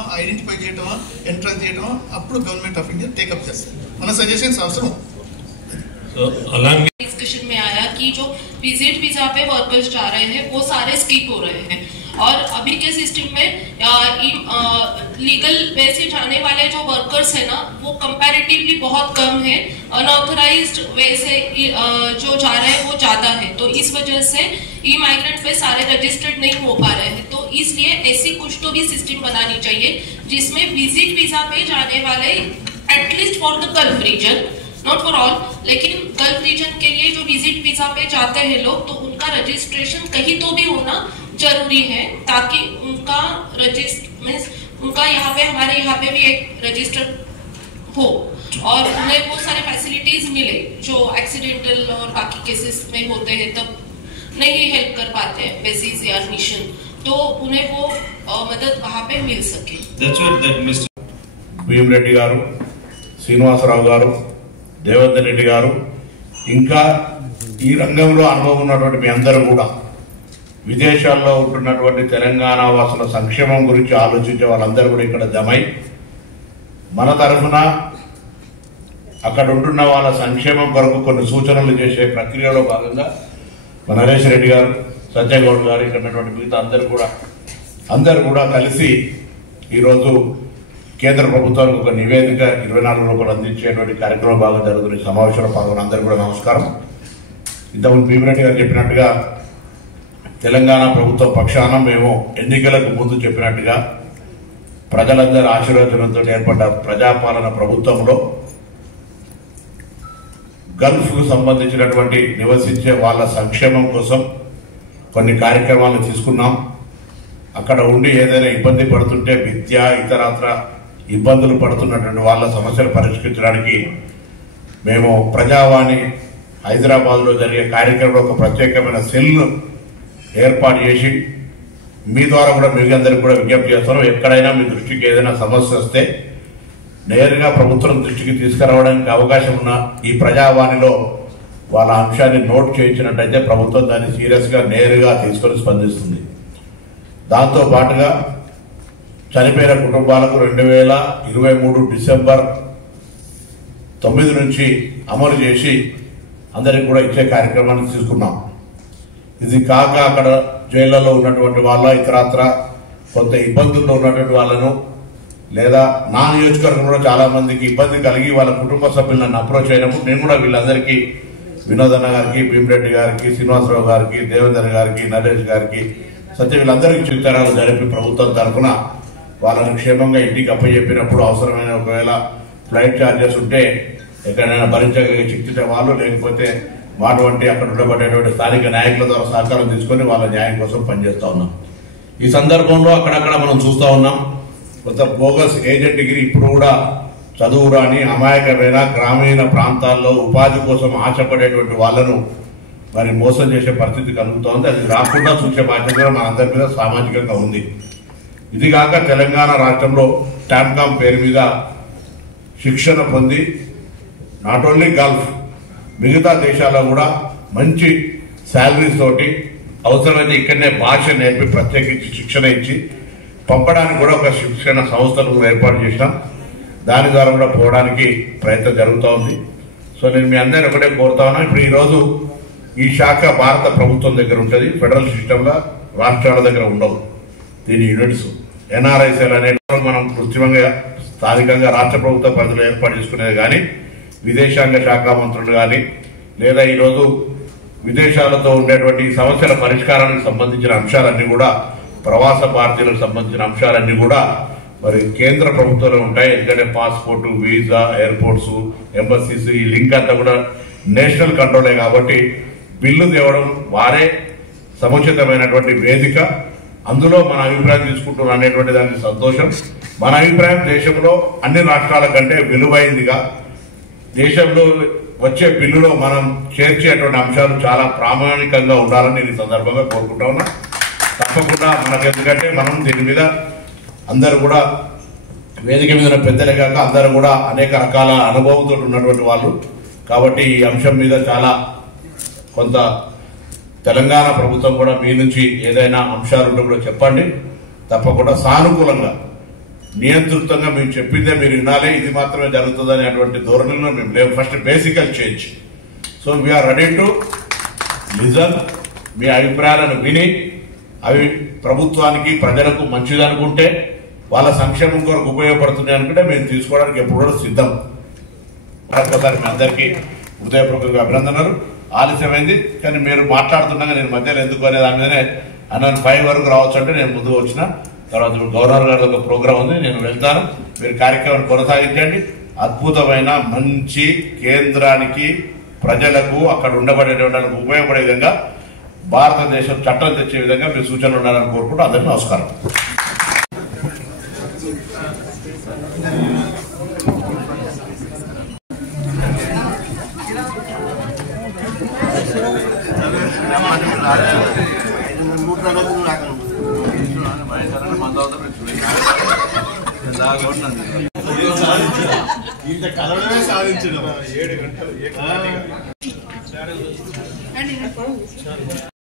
చేయటమా, identify చేయటమా, entrance చేయటమా, అప్పుడు government of India టేకअप చేస్తుంది. మన సజెషన్స్ అవసరం. डिस्कशन में आया कि जो विजिट वीजा पे वर्कर्स जा रहे हैं वो सारे स्किप हो रहे हैं और अभी के सिस्टम में लीगल वे से जाने वाले जो वर्कर्स है ना वो कंपैरेटिवली बहुत कम है, अनऑथराइज्ड वे से जो जा रहे हैं वो ज्यादा है। तो इस वजह से ई माइग्रेंट पे सारे रजिस्टर्ड नहीं हो पा रहे हैं। तो इसलिए ऐसी कुछ तो भी सिस्टम बनानी चाहिए जिसमें विजिट वीजा पे जाने वाले at least for the gulf region, not for all, लेकिन गल्फ रीजन के लिए जो विजिट वीजा पे जाते हैं लोग तो उनका रजिस्ट्रेशन कहीं तो भी होना जरूरी है ताकि उनका उनका यहाँ पे हमारे यहाँ पे भी एक रजिस्टर हो और उन्हें वो सारे फैसिलिटीज मिले जो एक्सीडेंटल और बाकी केसेस में होते हैं तब नहीं हेल्प कर पाते हैं बेसिस या मिशन, तो उन्हें वो मदद वहाँ पे मिल सके। భీమ్ రెడ్డి గారు, శ్రీనివాసరావు గారు, దేవేందర్ రెడ్డి గారు, ఇంకా ఈ రంగంలో అనుభవం ఉన్నటువంటి మీ అందరూ కూడా విదేశాల్లో ఉంటున్నటువంటి తెలంగాణ వాసుల సంక్షేమం గురించి ఆలోచించే వాళ్ళందరూ కూడా ఇక్కడ జమై మన తరఫున అక్కడ ఉంటున్న వాళ్ళ సంక్షేమం కొరకు కొన్ని సూచనలు చేసే ప్రక్రియలో భాగంగా మన నరేష్ రెడ్డి గారు, సత్యగౌడ్ గారు, ఇక్కడ ఉన్నటువంటి మిగతా అందరూ కూడా కలిసి ఈరోజు కేంద్ర ప్రభుత్వానికి ఒక నివేదిక 24 రూపాయలు అందించేటువంటి కార్యక్రమం బాగా జరుగుతున్న ఈ సమావేశంలో పాల్గొన్న అందరూ కూడా నమస్కారం. ఇంతకుముందు భీమిరెడ్డి గారు చెప్పినట్టుగా తెలంగాణ ప్రభుత్వ పక్షాన మేము ఎన్నికలకు ముందు చెప్పినట్టుగా ప్రజలందరి ఆశీర్వచనంతో ఏర్పడ్డ ప్రజాపాలన ప్రభుత్వంలో గల్ఫ్కు సంబంధించినటువంటి నివసించే వాళ్ళ సంక్షేమం కోసం కొన్ని కార్యక్రమాలు తీసుకున్నాం. అక్కడ ఉండి ఏదైనా ఇబ్బంది పడుతుంటే విద్య ఇతరత్ర ఇబ్బందులు పడుతున్నటువంటి వాళ్ళ సమస్యలు పరిష్కరించడానికి మేము ప్రజావాణి హైదరాబాద్లో జరిగే కార్యక్రమంలో ఒక ప్రత్యేకమైన సెల్ను ఏర్పాటు చేసి మీ ద్వారా కూడా మీ అందరికీ కూడా విజ్ఞప్తి చేస్తున్నాం. ఎక్కడైనా మీ దృష్టికి ఏదైనా సమస్య వస్తే నేరుగా ప్రభుత్వం దృష్టికి తీసుకురావడానికి అవకాశం ఉన్న ఈ ప్రజావాణిలో వాళ్ళ అంశాన్ని నోట్ చేయించినట్టయితే ప్రభుత్వం దాన్ని సీరియస్గా నేరుగా తీసుకొని స్పందిస్తుంది. దాంతో పాటుగా చనిపోయిన కుటుంబాలకు 2023 డిసెంబర్ 9 నుంచి అమలు చేసి అందరికి కూడా ఇచ్చే కార్యక్రమాన్ని తీసుకున్నాం. ఇది కాక అక్కడ జైళ్లలో ఉన్నటువంటి వాళ్ళ ఇతరత్ర కొంత ఇబ్బందుల్లో ఉన్నటువంటి వాళ్ళను లేదా నా నియోజకవర్గంలో చాలా మందికి ఇబ్బంది కలిగి వాళ్ళ కుటుంబ సభ్యులను అప్రోచ్ అయినప్పుడు నేను కూడా వీళ్ళందరికీ వినోదన్న గారికి, భీమిరెడ్డి గారికి, శ్రీనివాసరావు గారికి, దేవేందర్ గారికి, నరేష్ గారికి, వీళ్ళందరికీ చిత్రాలు జరిపి ప్రభుత్వం తరఫున వాళ్ళని క్షేమంగా ఇంటికి అప్పచెప్పినప్పుడు అవసరమైన ఒకవేళ ఫ్లైట్ ఛార్జెస్ ఉంటే ఎక్కడైనా భరించగలిగే శక్తి వాళ్ళు, లేకపోతే అటువంటి అక్కడ ఉండబడేటువంటి స్థానిక నాయకుల ద్వారా సహకారం తీసుకొని వాళ్ళ న్యాయం కోసం పనిచేస్తా ఉన్నాం. ఈ సందర్భంలో అక్కడక్కడ మనం చూస్తా ఉన్నాం కొంత బోగస్ ఏజెంట్ డిగ్రీ ఇప్పుడు కూడా చదువు రాని అమాయకమైన గ్రామీణ ప్రాంతాల్లో ఉపాధి కోసం ఆశపడేటువంటి వాళ్ళను మరి మోసం చేసే పరిస్థితి కలుగుతోంది. అది రాకుండా చూసే బాధ్యత కూడా మనందరి మీద సామాజికంగా ఉంది. ఇది కాక తెలంగాణ రాష్ట్రంలో టామ్కామ్ పేరు మీద శిక్షణ పొంది నాట్ ఓన్లీ గల్ఫ్ మిగతా దేశాల్లో కూడా మంచి శాలరీస్ తోటి అవసరమైతే ఇక్కడనే భాష నేర్పి ప్రత్యేకించి శిక్షణ ఇచ్చి పంపడానికి కూడా ఒక శిక్షణ సంస్థను ఏర్పాటు చేసినాం. దాని ద్వారా కూడా పోవడానికి ప్రయత్నం జరుగుతూ ఉంది. సో నేను మీ అందరినీ ఒకటే కోరుతా ఉన్నా, ఇప్పుడు ఈరోజు ఈ శాఖ భారత ప్రభుత్వం దగ్గర ఉంటుంది, ఫెడరల్ సిస్టంలో రాష్ట్రాల దగ్గర ఉండవు. దీని యూనిట్స్ ఎన్ఆర్ఐసీలు అనే మనం కృత్రిమంగా స్థానికంగా రాష్ట్ర ప్రభుత్వ పరిధిలో ఏర్పాటు చేసుకునేది కానీ విదేశాంగ శాఖ మంత్రులు కానీ లేదా ఈరోజు విదేశాలతో ఉండేటువంటి సమస్యల పరిష్కారానికి సంబంధించిన అంశాలన్నీ కూడా ప్రవాస భారతీయులకు సంబంధించిన అంశాలన్నీ కూడా మరి కేంద్ర ప్రభుత్వంలో ఉంటాయి. ఎందుకంటే పాస్పోర్టు, వీసా, ఎయిర్పోర్ట్స్, ఎంబసీస్ ఈ లింక్ అంతా కూడా నేషనల్ కంట్రోలే కాబట్టి బిల్లు తేవడం వారే సముచితమైనటువంటి వేదిక. అందులో మన అభిప్రాయం తీసుకుంటున్నాం అనేటువంటి దానికి సంతోషం. మన అభిప్రాయం దేశంలో అన్ని రాష్ట్రాల కంటే విలువైందిగా దేశంలో వచ్చే బిల్లులో మనం చేర్చేటువంటి అంశాలు చాలా ప్రామాణికంగా ఉండాలని నేను ఈ సందర్భంగా కోరుకుంటా ఉన్నా. తప్పకుండా మనకు ఎందుకంటే మనం దీని మీద అందరూ కూడా వేదిక మీద పెద్దలే కాక అందరూ కూడా అనేక రకాల అనుభవంతో ఉన్నటువంటి వాళ్ళు కాబట్టి ఈ అంశం మీద చాలా కొంత తెలంగాణ ప్రభుత్వం కూడా మీ నుంచి ఏదైనా అంశాలుంటే కూడా చెప్పండి. తప్పకుండా సానుకూలంగా నియంత్రితంగా మేము చెప్పిందే మీరు వినాలి, ఇది మాత్రమే జరుగుతుంది అనేటువంటి ధోరణిలో మేము లేవు. First basically change. So we are ready to listen. మీ అభిప్రాయాలను విని అవి ప్రభుత్వానికి ప్రజలకు మంచిది అనుకుంటే, వాళ్ళ సంక్షేమం కొరకు ఉపయోగపడుతుంది అనుకుంటే మేము తీసుకోవడానికి ఎప్పుడు కూడా సిద్ధం. మరొకసారి మీ అందరికీ హృదయపూర్వకంగా అభినందనలు. ఆలస్యమైంది కానీ మీరు మాట్లాడుతున్నాగా నేను మధ్యలో ఎందుకు అనే దాని మీదనే అన్నాను 5 వరకు రావచ్చు అంటే నేను ముందుకు వచ్చిన. తర్వాత గవర్నర్ గారి ఒక ప్రోగ్రాం ఉంది, నేను వెళ్తాను. మీరు కార్యక్రమాన్ని కొనసాగించండి. అద్భుతమైన మంచి కేంద్రానికి ప్రజలకు అక్కడ ఉండబడేటువంటి ఉపయోగపడే విధంగా భారతదేశం చట్టం తెచ్చే విధంగా మీ సూచనలు ఉండాలని కోరుకుంటూ అందరికీ నమస్కారం. ఇంత కలవడమే సాధించడం 7 గంటలు